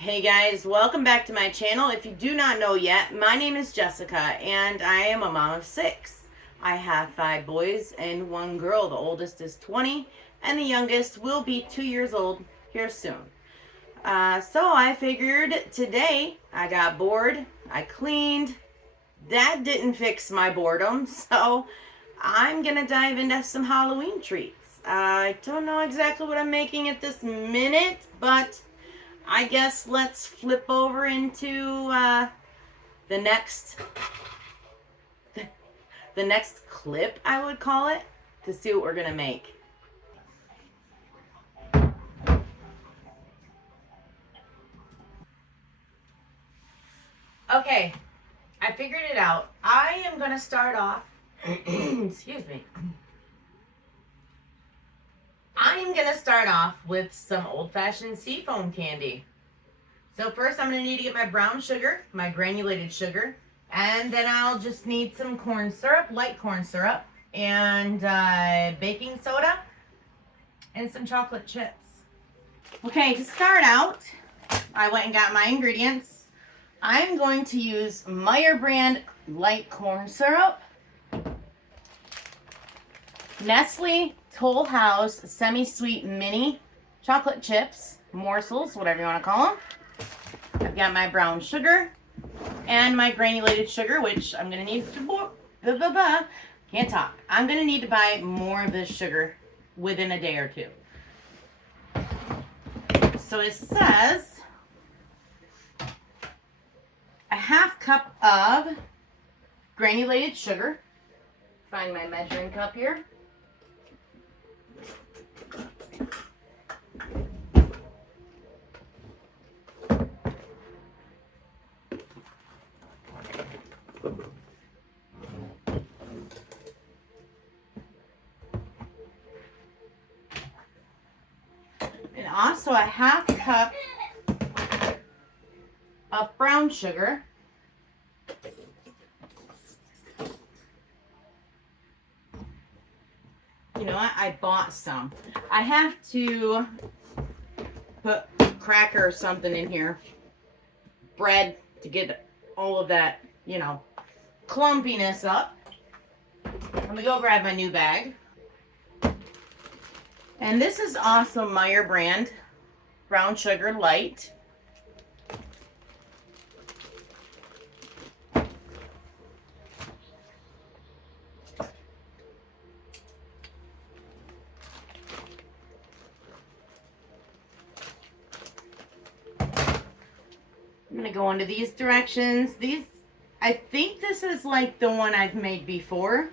Hey guys, welcome back to my channel. If you do not know yet, my name is Jessica and I am a mom of 6. I have 5 boys and 1 girl. The oldest is 20 and the youngest will be 2 years old here soon. So I figured today I got bored, I cleaned. That didn't fix my boredom, so I'm gonna dive into some Halloween treats. I don't know exactly what I'm making at this minute, but I guess let's flip over into the next the next clip, I would call it, to see what we're gonna make. Okay, I figured it out. I am gonna start off. Excuse me. I am gonna start off with some old-fashioned seafoam candy. So first, I'm gonna need to get my brown sugar, my granulated sugar, and then I'll just need some corn syrup, light corn syrup, and baking soda, and some chocolate chips. Okay, to start out, I went and got my ingredients. I'm going to use Meyer brand light corn syrup, Nestle Toll House semi-sweet mini chocolate chips, morsels, whatever you want to call them. I've got my brown sugar and my granulated sugar, which I'm going to need to, can't talk. I'm going to need to buy more of this sugar within a day or two. So it says a half cup of granulated sugar. Find my measuring cup here. And also a half cup of brown sugar. You know what? I bought some. I have to put cracker or something in here. Bread to get all of that, you know, clumpiness up. Let me go grab my new bag. And this is also Meyer brand brown sugar light. I'm gonna go into these directions. I think this is like the one I've made before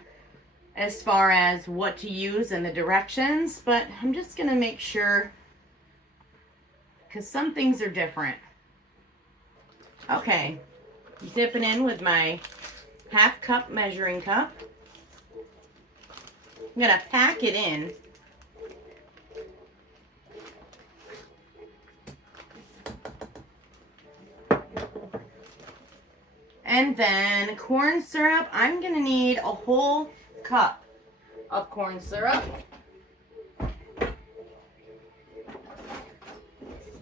as far as what to use and the directions, but I'm just gonna make sure because some things are different. Okay, dipping in with my half cup measuring cup. I'm gonna pack it in. And then corn syrup, I'm gonna need a whole cup of corn syrup.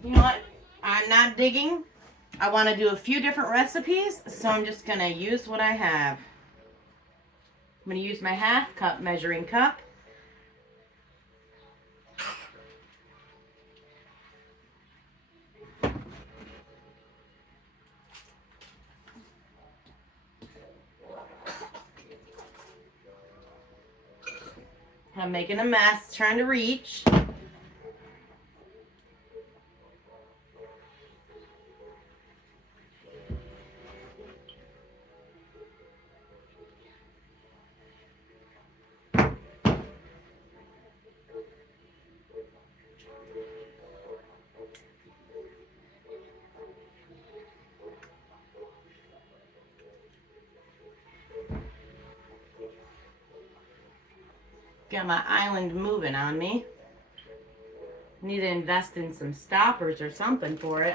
You know what? I'm not digging. I want to do a few different recipes, so I'm just gonna use what I have. I'm gonna use my half cup measuring cup. I'm making a mess, trying to reach. Got my island moving on me. Need to invest in some stoppers or something for it.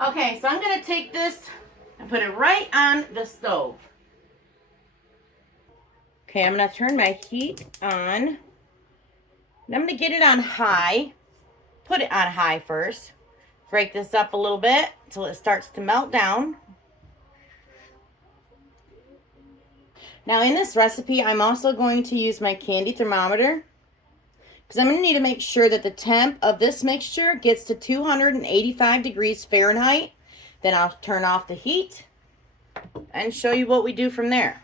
Okay, so I'm going to take this and put it right on the stove. Okay, I'm going to turn my heat on. And I'm going to get it on high. put it on high first. Break this up a little bit until it starts to melt down. Now in this recipe, I'm also going to use my candy thermometer because I'm going to need to make sure that the temp of this mixture gets to 285 degrees Fahrenheit. Then I'll turn off the heat and show you what we do from there.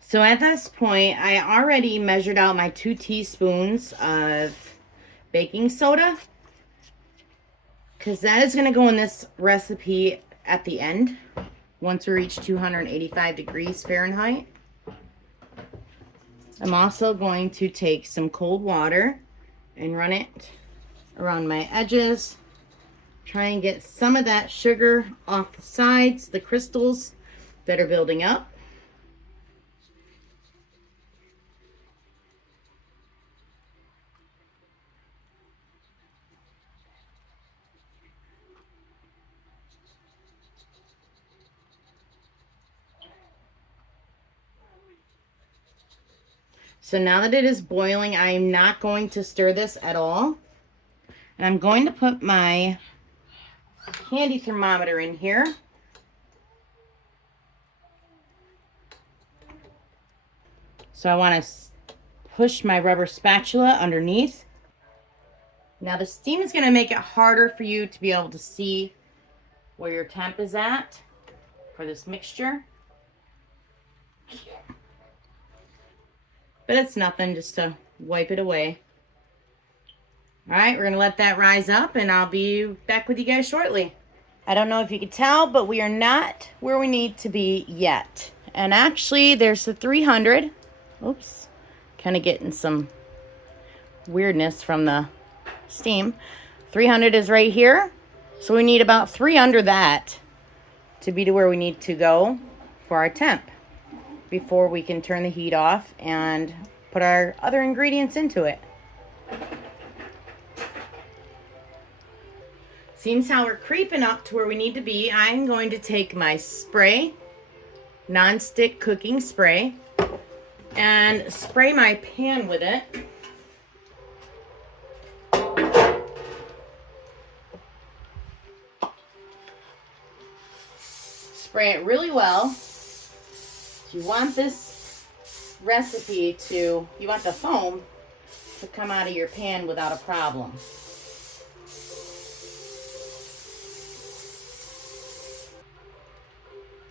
So at this point, I already measured out my 2 teaspoons of baking soda, because that is going to go in this recipe at the end once we reach 285 degrees Fahrenheit. I'm also going to take some cold water and run it around my edges. Try and get some of that sugar off the sides, the crystals that are building up. So now that it is boiling, I am not going to stir this at all. And I'm going to put my candy thermometer in here. So I want to push my rubber spatula underneath. Now the steam is going to make it harder for you to be able to see where your temp is at for this mixture. But it's nothing, just to wipe it away. All right, we're going to let that rise up, and I'll be back with you guys shortly. I don't know if you can tell, but we are not where we need to be yet. And actually, there's the 300. Oops, kind of getting some weirdness from the steam. 300 is right here. So we need about 3 under that to be to where we need to go for our temp before we can turn the heat off and put our other ingredients into it. Seems how we're creeping up to where we need to be. I'm going to take my spray, non-stick cooking spray, and spray my pan with it. Spray it really well. You want this recipe to, you want the foam to come out of your pan without a problem.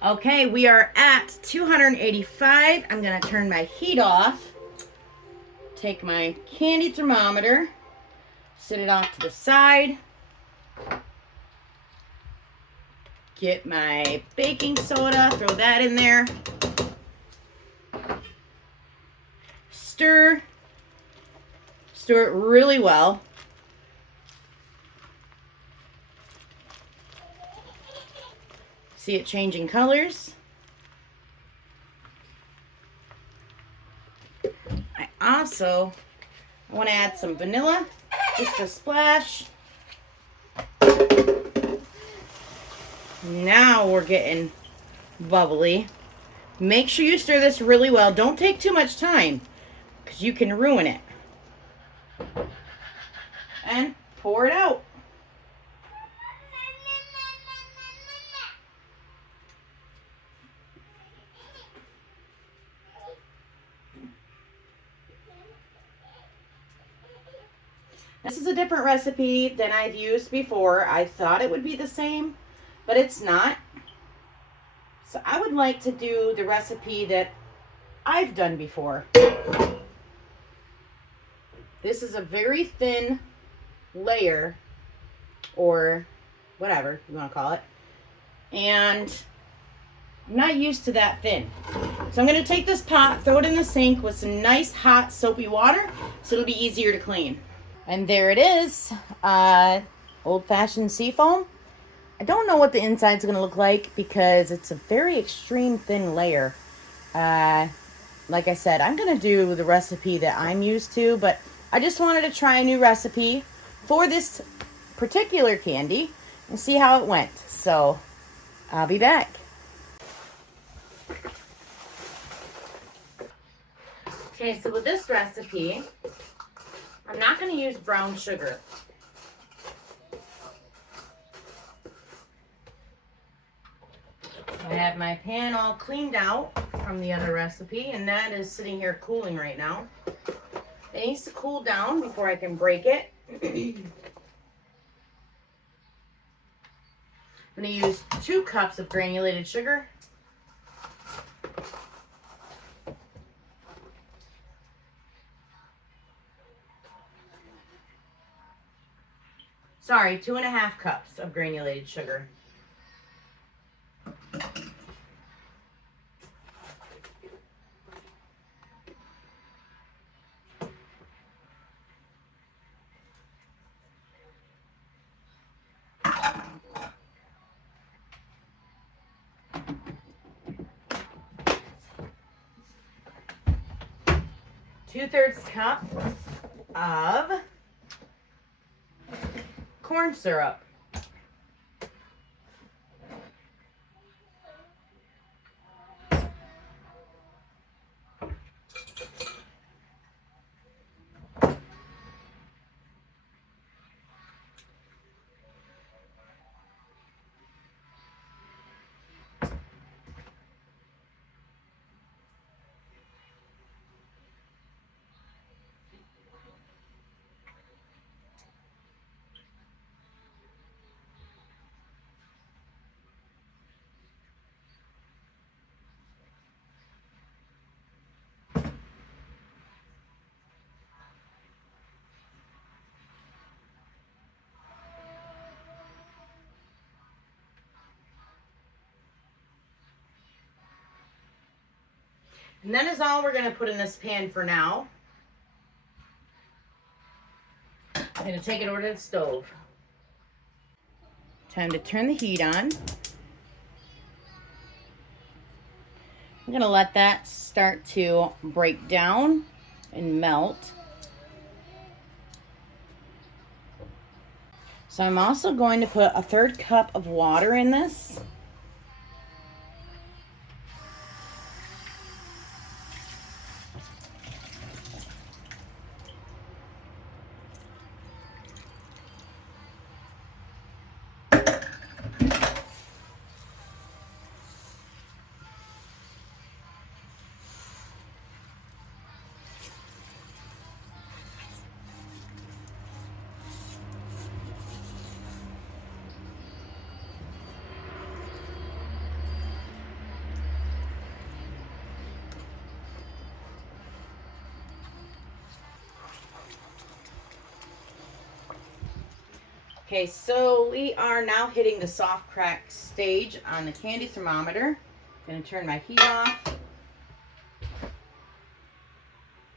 Okay, we are at 285. I'm going to turn my heat off. Take my candy thermometer, set it off to the side. Get my baking soda, throw that in there. Stir it really well. See it changing colors. I also want to add some vanilla, just a splash. Now we're getting bubbly. Make sure you stir this really well. Don't take too much time, because you can ruin it. And pour it out. This is a different recipe than I've used before. I thought it would be the same, but it's not. So I would like to do the recipe that I've done before. This is a very thin layer, or whatever you want to call it. And I'm not used to that thin. So I'm going to take this pot, throw it in the sink with some nice hot soapy water so it'll be easier to clean. And there it is, old-fashioned seafoam. I don't know what the inside's going to look like because it's a very extreme thin layer. Like I said, I'm going to do the recipe that I'm used to, but I just wanted to try a new recipe for this particular candy. and see how it went. So I'll be back. Okay, so with this recipe, I'm not going to use brown sugar. I have my pan all cleaned out from the other recipe, and that is sitting here cooling right now. It needs to cool down before I can break it. I'm going to use 2 cups of granulated sugar. Sorry, 2.5 cups of granulated sugar. Two-thirds cup of corn syrup. And that is all we're going to put in this pan for now. I'm going to take it over to the stove. Time to turn the heat on. I'm going to let that start to break down and melt. So I'm also going to put 1/3 cup of water in this. Okay, so we are now hitting the soft crack stage on the candy thermometer. I'm going to turn my heat off.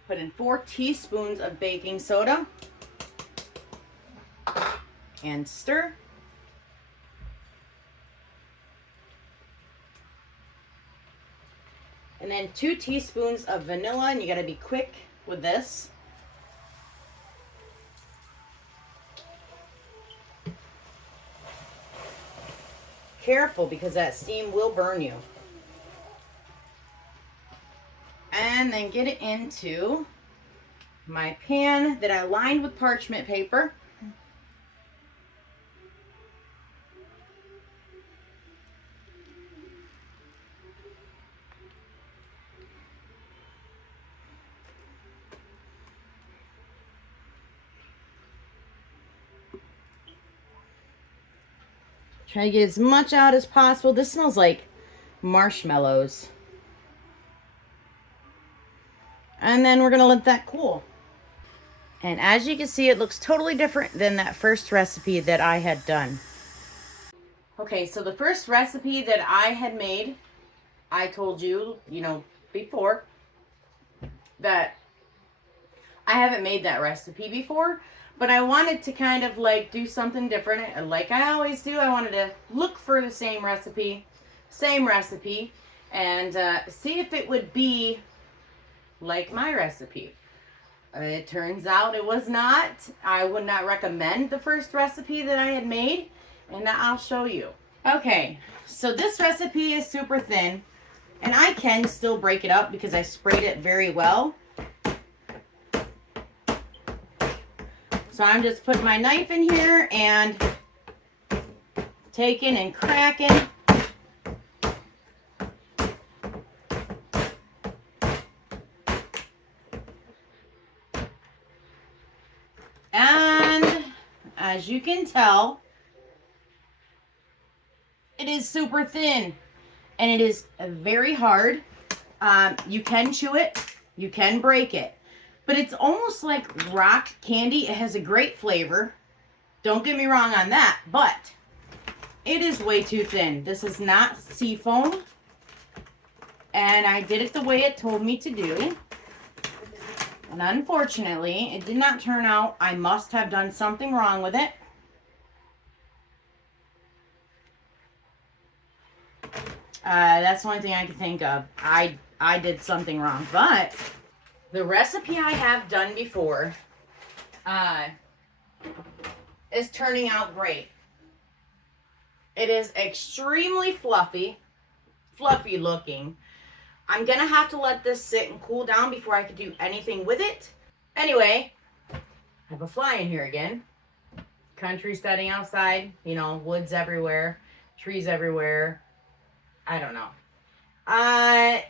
Put in 4 teaspoons of baking soda and stir. And then 2 teaspoons of vanilla, and you got to be quick with this. Careful, because that steam will burn you. And then get it into my pan that I lined with parchment paper. Try to get as much out as possible. This smells like marshmallows. And then we're going to let that cool. And as you can see, it looks totally different than that first recipe that I had done. Okay, so the first recipe that I had made, I told you, before, that I haven't made that recipe before. But I wanted to kind of like do something different. Like I always do, I wanted to look for the same recipe, and see if it would be like my recipe. It turns out it was not. I would not recommend the first recipe that I had made and I'll show you. Okay, so this recipe is super thin, and I can still break it up because I sprayed it very well. So I'm just putting my knife in here and taking and cracking. And as you can tell, it is super thin and it is very hard. You can chew it, you can break it, but it's almost like rock candy. It has a great flavor. Don't get me wrong on that, but it is way too thin. This is not seafoam, and I did it the way it told me to do. And unfortunately, it did not turn out. I must have done something wrong with it. That's the only thing I can think of. I did something wrong, but the recipe I have done before is turning out great. It is extremely fluffy looking. I'm gonna have to let this sit and cool down before I can do anything with it. Anyway, I have a fly in here again. Country setting outside, you know, woods everywhere, trees everywhere. I don't know.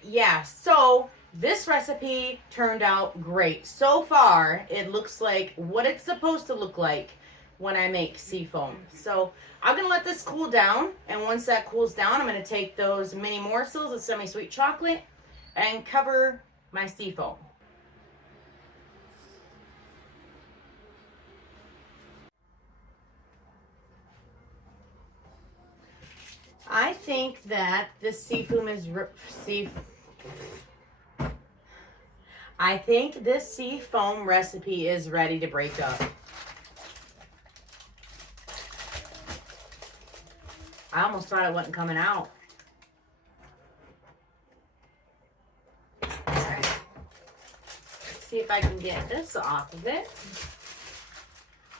Yeah, so this recipe turned out great. So far, it looks like what it's supposed to look like when I make seafoam. So I'm gonna let this cool down, and once that cools down, I'm gonna take those mini morsels of semi-sweet chocolate and cover my seafoam. I think that this seafoam is I think this seafoam recipe is ready to break up. I almost thought it wasn't coming out. All right. Let's see if I can get this off of it.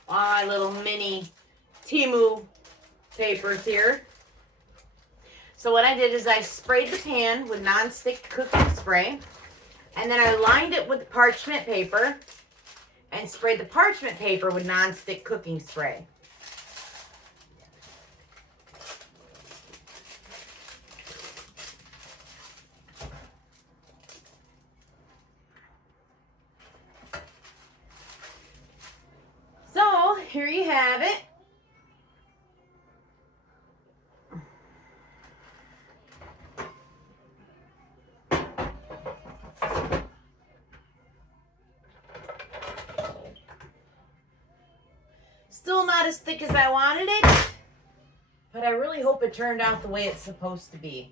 All my little mini Timu papers here. So what I did is I sprayed the pan with non-stick cooking spray, and then I lined it with parchment paper and sprayed the parchment paper with non-stick cooking spray. So here you have it. Still not as thick as I wanted it, but I really hope it turned out the way it's supposed to be.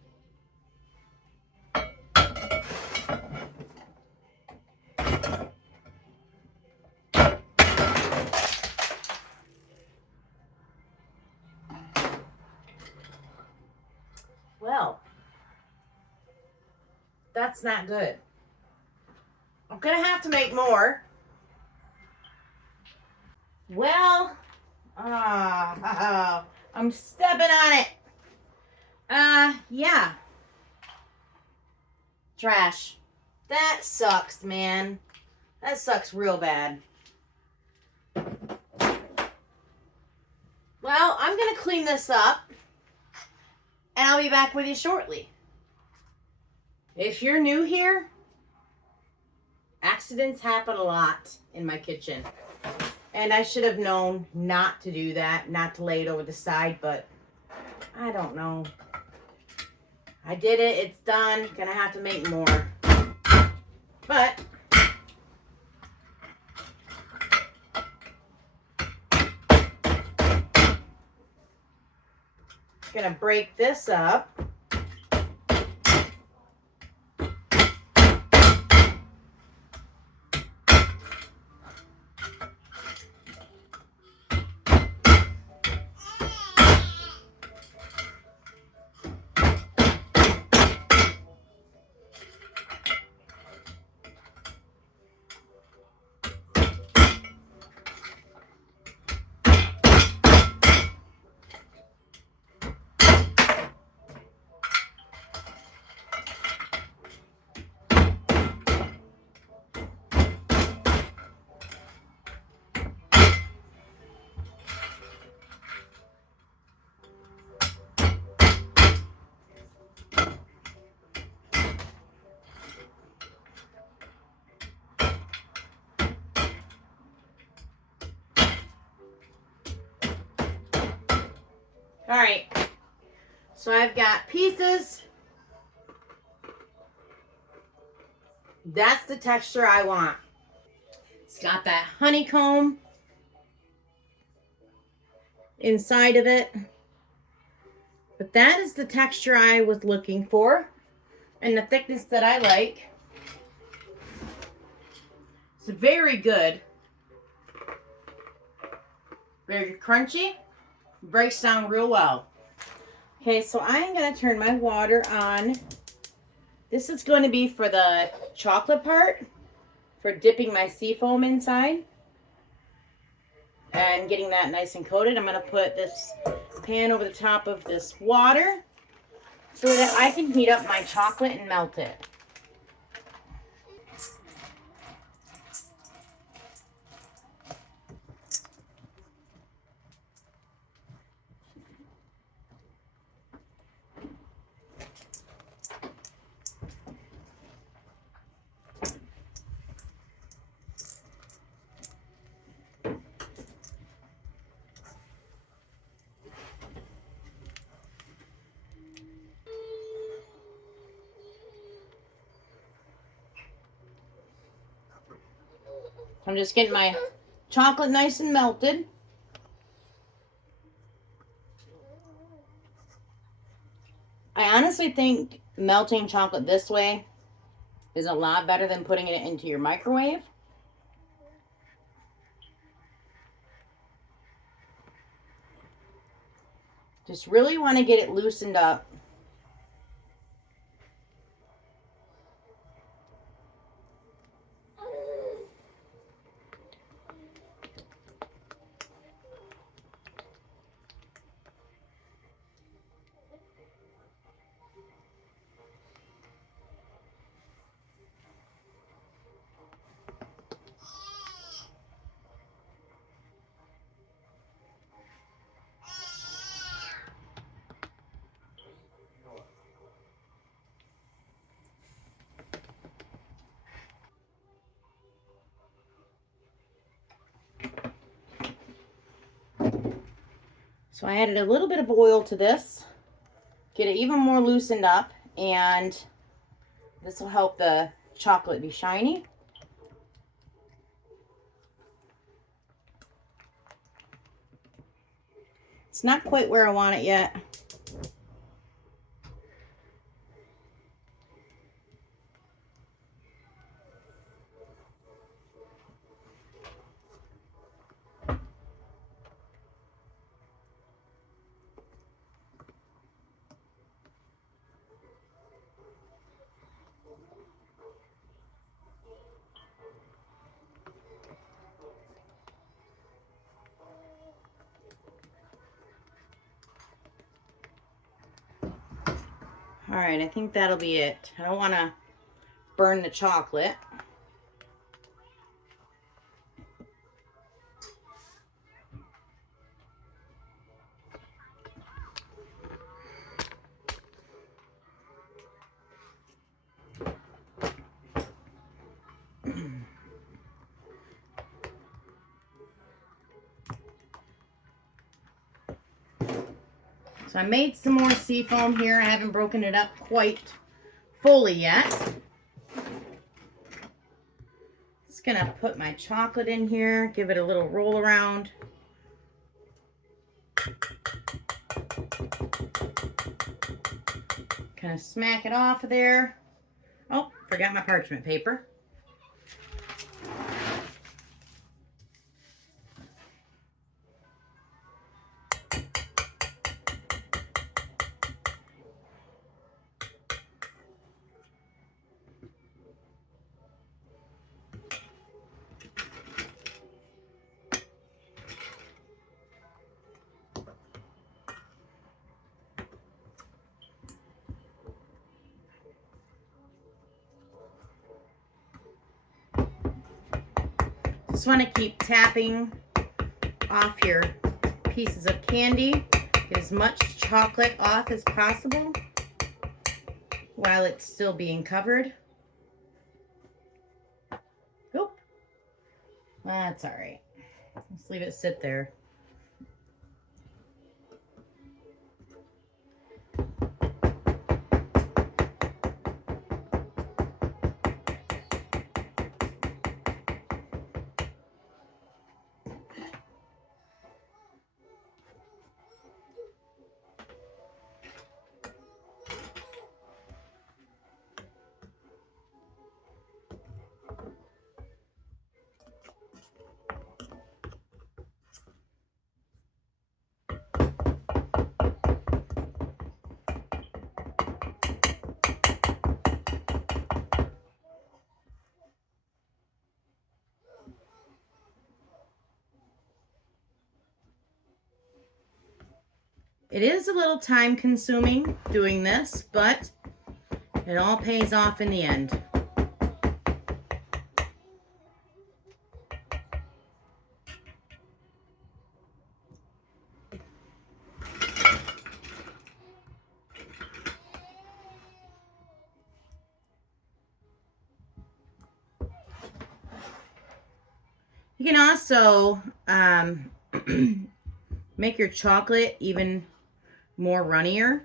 Well, that's not good. I'm gonna have to make more. Well, I'm stepping on it. Yeah. Trash. That sucks, man. That sucks real bad. Well, I'm gonna clean this up, and I'll be back with you shortly. If you're new here, accidents happen a lot in my kitchen. And I should have known not to do that, not to lay it over the side, but I don't know. I did it, it's done, gonna have to make more. But gonna break this up. All right, so I've got pieces. That's the texture I want. It's got that honeycomb inside of it. But that is the texture I was looking for and the thickness that I like. It's very good. Very crunchy. Breaks down real well. Okay, so I'm going to turn my water on. This is going to be for the chocolate part, for dipping my seafoam inside and getting that nice and coated. I'm going to put this pan over the top of this water so that I can heat up my chocolate and melt it. I'm just getting my chocolate nice and melted. I honestly think melting chocolate this way is a lot better than putting it into your microwave. Just really want to get it loosened up. So I added a little bit of oil to this, get it even more loosened up, and this will help the chocolate be shiny. It's not quite where I want it yet. All right, I think that'll be it. I don't want to burn the chocolate. So I made some more seafoam here. I haven't broken it up quite fully yet. Just gonna put my chocolate in here, give it a little roll around. Kind of smack it off of there. Oh, forgot my parchment paper. Just want to keep tapping off your pieces of candy. Get as much chocolate off as possible while it's still being covered. Oop. That's all right. Let's leave it sit there. It is a little time consuming doing this, but it all pays off in the end. You can also make your chocolate even more runnier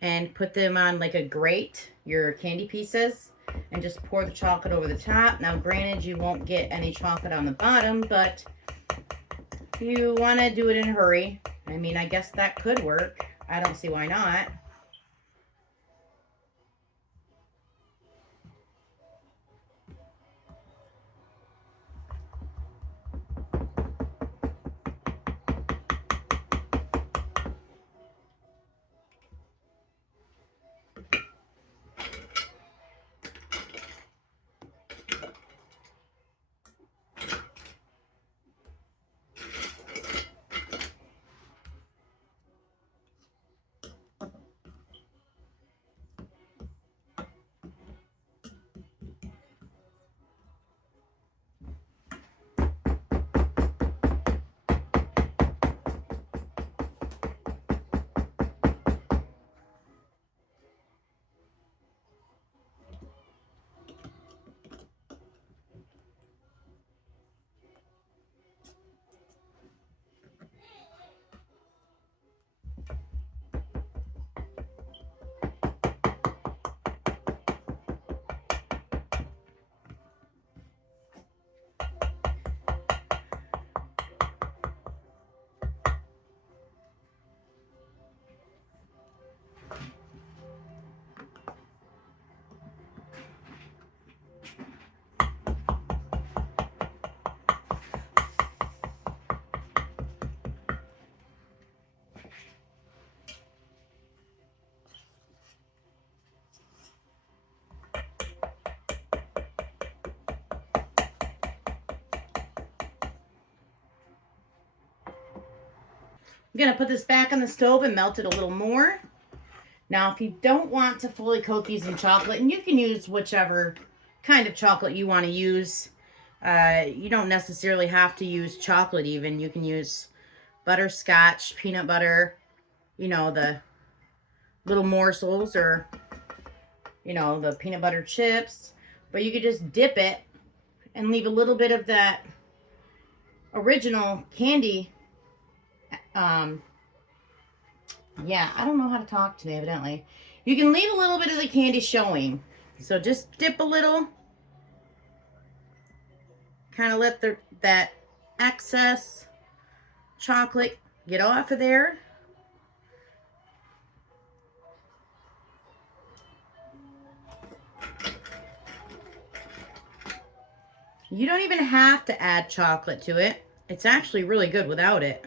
and put them on like a grate, your candy pieces, and just pour the chocolate over the top. Now, granted, you won't get any chocolate on the bottom, but if you want to do it in a hurry, I mean, I guess that could work. I don't see why not. I'm gonna put this back on the stove and melt it a little more. Now, if you don't want to fully coat these in chocolate, and you can use whichever kind of chocolate you want to use, you don't necessarily have to use chocolate even. You can use butterscotch, peanut butter, you know, the little morsels, or, you know, the peanut butter chips. But you could just dip it and leave a little bit of that original candy. Yeah, I don't know how to talk today, evidently. You can leave a little bit of the candy showing. So just dip a little. Kind of let that excess chocolate get off of there. You don't even have to add chocolate to it. It's actually really good without it.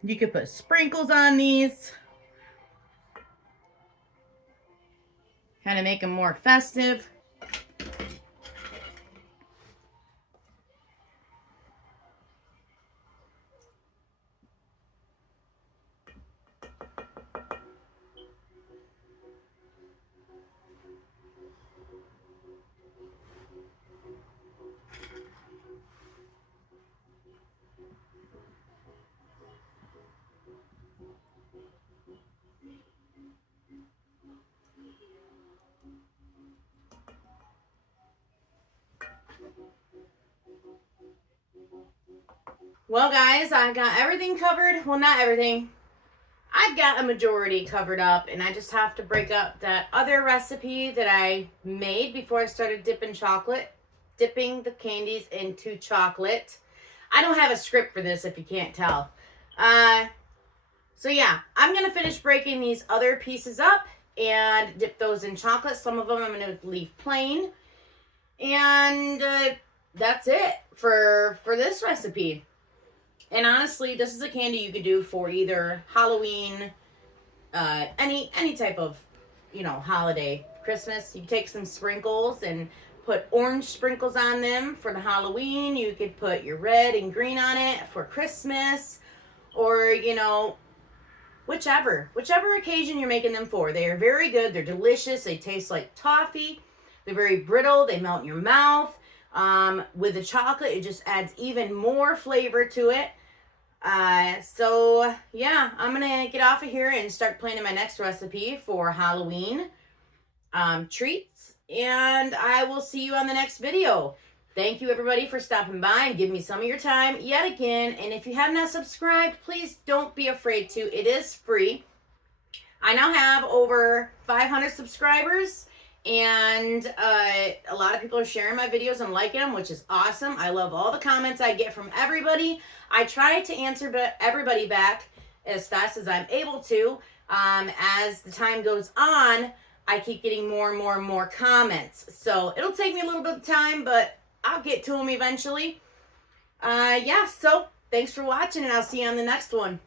You could put sprinkles on these. Kind of make them more festive. Well, guys, I got everything covered. Well, not everything. I've got a majority covered up, and I just have to break up that other recipe that I made before I started dipping the candies into chocolate. I don't have a script for this, if you can't tell. So yeah, I'm going to finish breaking these other pieces up and dip those in chocolate. Some of them I'm going to leave plain. And that's it for this recipe. And honestly, this is a candy you could do for either Halloween, any type of, you know, holiday, Christmas. You take some sprinkles and put orange sprinkles on them for the Halloween. You could put your red and green on it for Christmas, or, you know, whichever occasion you're making them for. They are very good. They're delicious. They taste like toffee. They're very brittle. They melt in your mouth. With the chocolate, it just adds even more flavor to it. So yeah, I'm gonna get off of here and start planning my next recipe for Halloween treats, and I will see you on the next video. Thank you everybody for stopping by and giving me some of your time yet again. And if you have not subscribed, please don't be afraid to. It is free. I now have over 500 subscribers, and a lot of people are sharing my videos and liking them, which is awesome. I love all the comments I get from everybody. I try to answer everybody back as fast as I'm able to. As the time goes on, I keep getting more and more and more comments. So it'll take me a little bit of time, but I'll get to them eventually. Yeah, so thanks for watching, and I'll see you on the next one.